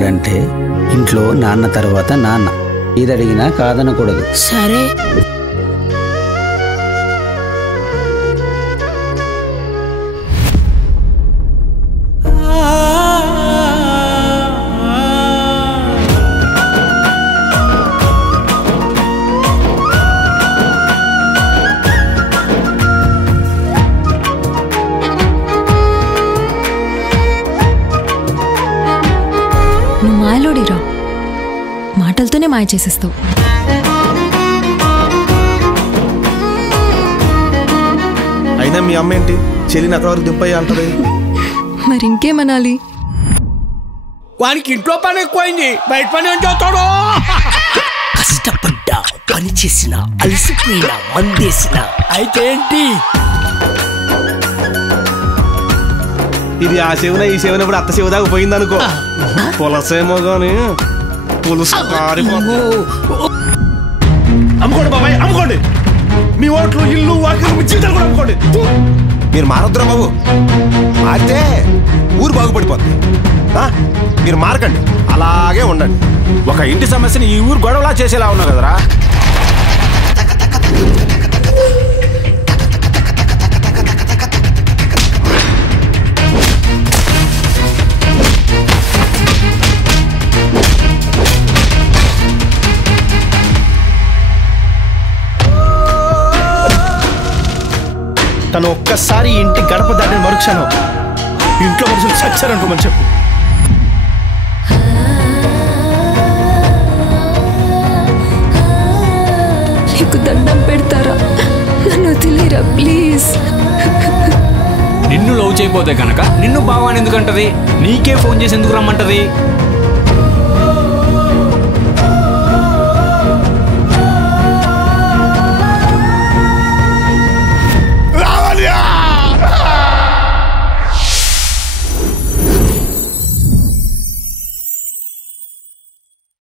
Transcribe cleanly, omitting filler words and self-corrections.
వాడంటే ఇంట్లో నాన్న తర్వాత నాన్న. ఇది అడిగినా కాదనకూడదు. సరే. నువ్వు మాయలోడిరా, మాటలతోనే మాయ చేసేస్తావు. అయినా మీ అమ్మ ఏంటి చెల్లిని అక్కడ వరకు దింపయ్యా అంటది? మరి ఇంకేమనాలి? వానికి ఇంట్లో పని ఎక్కువైంది, బయట పని ఏం చేస్తాడు? కష్టపడ్డా, పని చేసిన, అలసిపోయినా, మందేసిన. అయితే ఏంటి? ఇది ఆ శివన ఈ శివన ఇప్పుడు అత్త శివ దాకా పోయింది అనుకో. పులసేమో గాని పులుసు అమ్ముకోండి బాబాయ్, అమ్ముకోండి. మీ ఓట్లు, ఇల్లు, వాకిలు, మీ జీవితాలు కూడా అమ్ముకోండి. మీరు మారొద్దురా బాబు, మారితే ఊరు బాగుపడిపోతుంది. మీరు మారకండి, అలాగే ఉండండి. ఒక ఇంటి సమస్యని ఈ ఊరు గొడవలా చేసేలా ఉన్నావు కదరా. తను ఒక్కసారి ఇంటి గడప దాటిన మరుక్షణం ఇంట్లో మనుషులు చచ్చారనుకోమని చెప్పు. నీకు దండం పెడతారా, నన్ను వదిలేరా ప్లీజ్. నిన్ను లవ్ చేయబోతే కనుక నిన్ను బావాని ఎందుకంటది? నీకే ఫోన్ చేసి ఎందుకు రమ్మంటది?